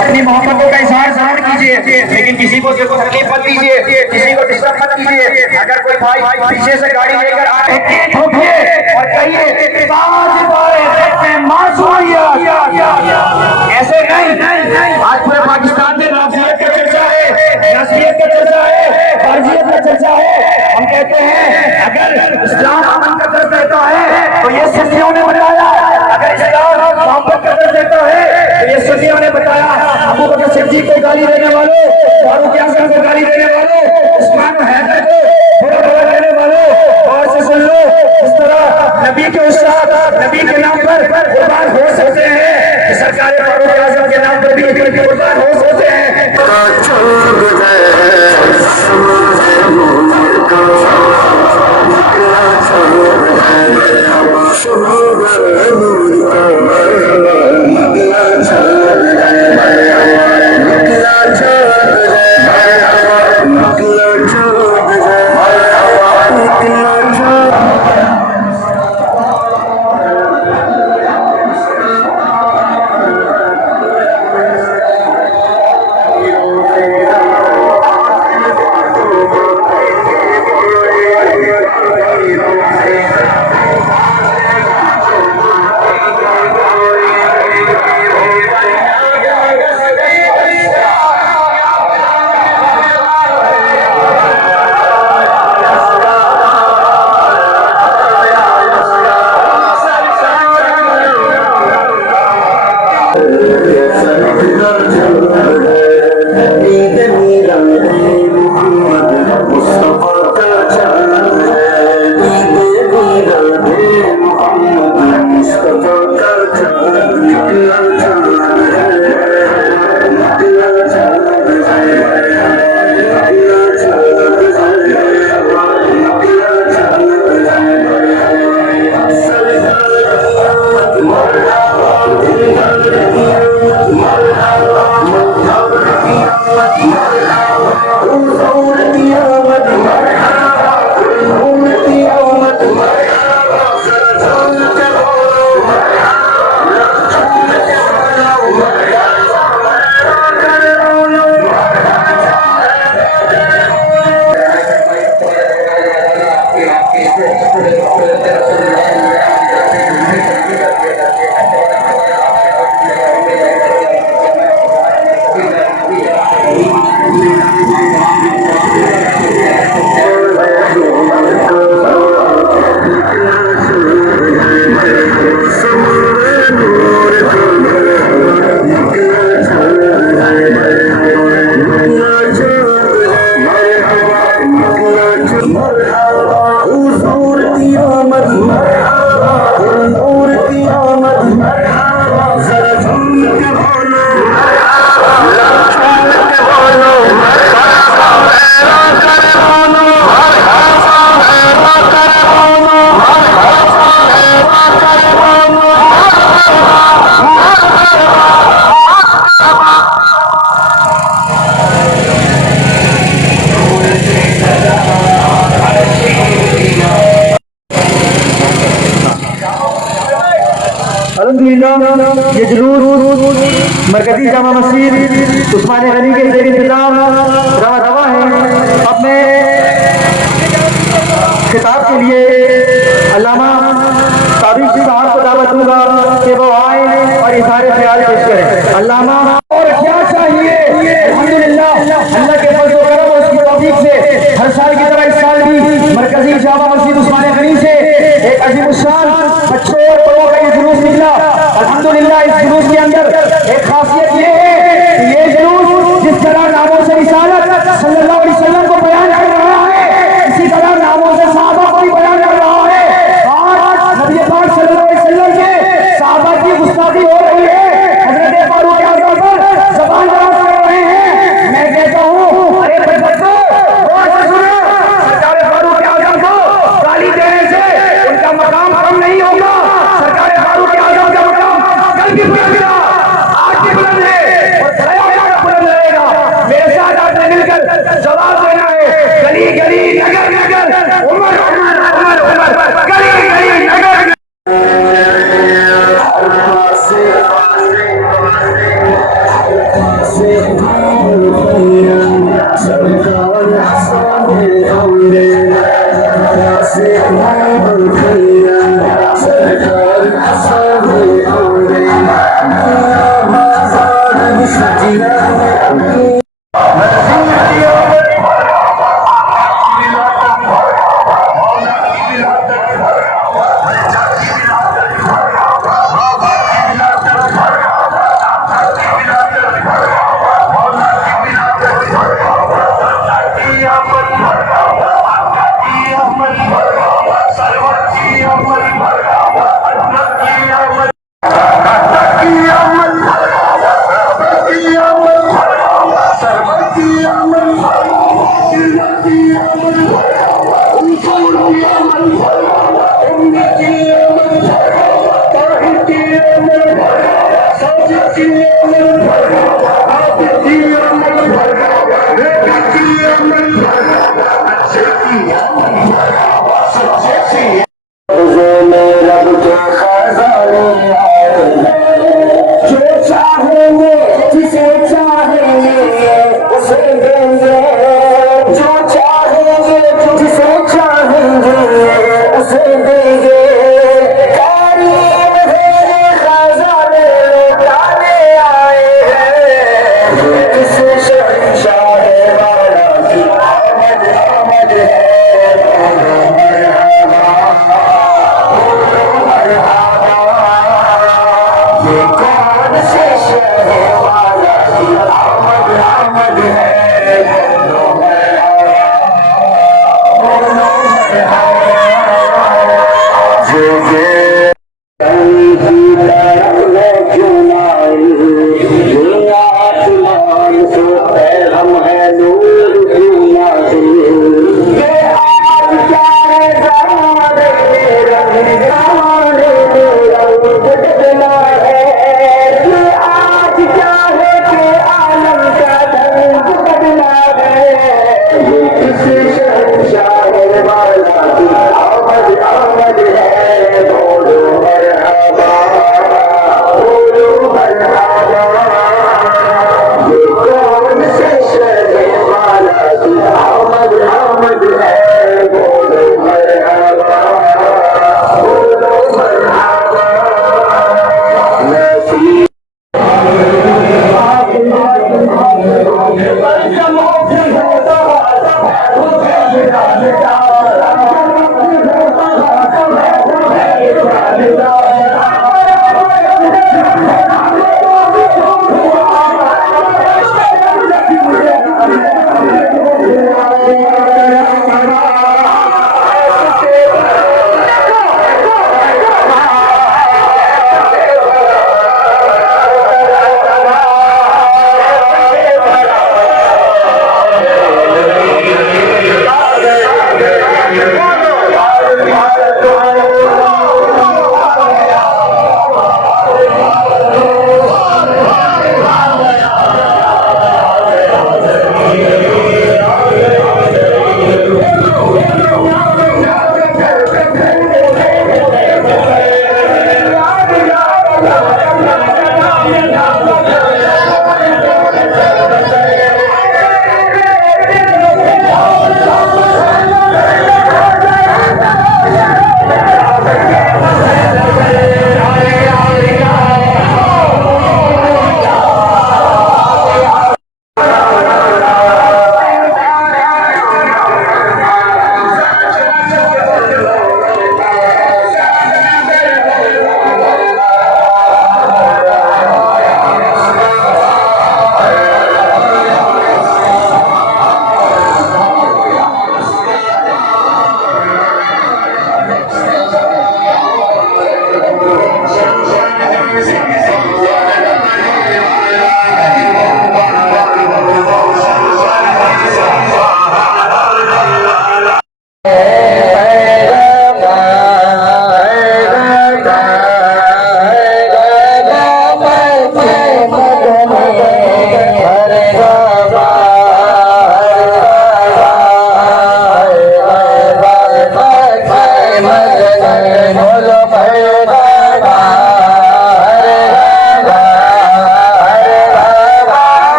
अपनी मोहब्बतों का इजहार जरूर कीजिए, लेकिन किसी को तकलीफ मत दीजिए, किसी को डिस्टर्ब मत कीजिए। अगर कोई भाई पीछे से गाड़ी लेकर आए ठोकिए और कहिए ऐसे नहीं। आज पूरे पाकिस्तान में नाफियत का चर्चा है, नस्लियत का चर्चा है, फर्जियत का चर्चा है। हम कहते हैं अगर इस्लाम अमन का दर्द देता है तो ये सुन्नियों ने बताया, अगर इस्लाम मोहब्बत का दर्द देता है तो ये सुन्नियों ने बताया। अबू बकर सिद्दीक को गाली देने वालों, फारूक आज़म को गाली देने वालों, उस्मान हैदर को बुरा देने वालों, और से सुन लो, इस तरह नबी के उस्ताद नबी के नाम पर कुर्बान हो सकते हैं, सरकार फारूक आज़म के नाम पर भी कुर्बान हो सकते हैं। अल्हम्दुलिल्लाह ये जुलूस मरकजी जामा मस्जिद उस्मान गनी के ज़ेर इंतज़ाम रवा है। अब मैं खिताब के लिए अल्लामा ताबिश साहब को दावत दूंगा कि वो आए और इज़हार ख्याल पेश करें। अल्लामा और क्या चाहिए, अल्हम्दुलिल्लाह अल्लाह के फज़ल व करम और उसकी तौफीक से हर साल की तरह इस साल भी मरकजी जामा मस्जिद उस्मान गनी से एक अज़ीमुश्शान बच्चों और बड़ों का ये जुलूस निकला। अल्हम्दुलिल्लाह इस जुलूस के अंदर एक खासियत ये है कि ये जुलूस जिस तरह नामों से रिसालत सल्लल्लाहु अलैहि वसल्लम को बयान कर रहा है, इसी तरह नामों से सहाबा को भी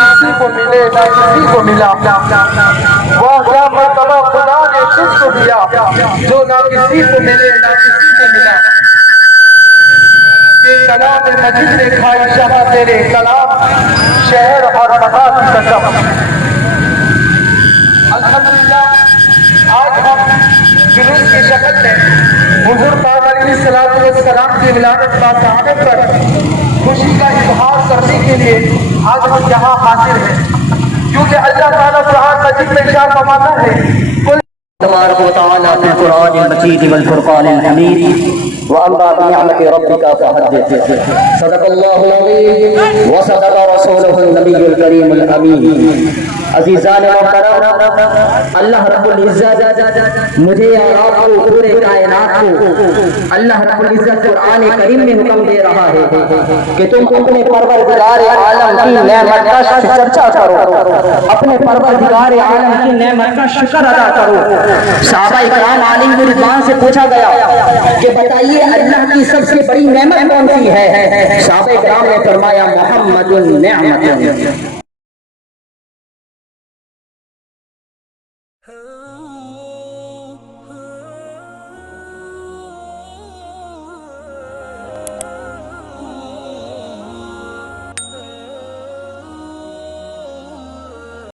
किसी को मिले ना किसी को मिला, वह क्या मर्तबा खुदा ने तुझको दिया जो ना किसी को मिले ना किसी को मिला। कलाम मजीद ने खाई शाह तेरे कलाम शहर और मका की कसम। अल्हम्दुलिल्लाह आज हम जुलूस की शक्ल में हुजूर पाक अलैहिस्सलाम की विलादत बाशहादत पर खुशी का इजहार करने के लिए आज हम यहाँ हाजिर हैं, क्योंकि अल्लाह ताला कुरान मजीद में इरशाद फरमाता है तबारक व तआला फिल कुरानिल मजीद वल फुरकानिल हमीद व अम्मा बिनिअमति रब्बिका फहद्दिस। सदक़ल्लाहुल अज़ीम व सदक़ रसूलुहुन नबियुल करीमुल अमीन। अज़ीज़ान मोहतरम, अल्लाह रब्बुल इज़्ज़त मुझे और आपको पूरे कायनात को अल्लाह रब्बुल इज़्ज़त कुरान करीम में हुक्म दे रहा है कि तुम अपने परवरदिगार आलम की नेमत का चर्चा करो, अपने परवरदिगार आलम की नेमत का शुक्र अदा करो। सहाबा इकराम अलैहिम रिज़वान से पूछा गया कि बताइए अल्लाह की सबसे बड़ी नेमत कौन सी है? सहाबा इकराम ने फरमाया मुहम्मदुन नेमतुन।